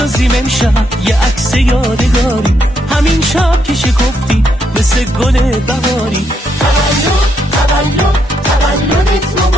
بندازیم امشب یه عکس یادگاری، همین شب که شکفتی مثل گل بهاری. تولدت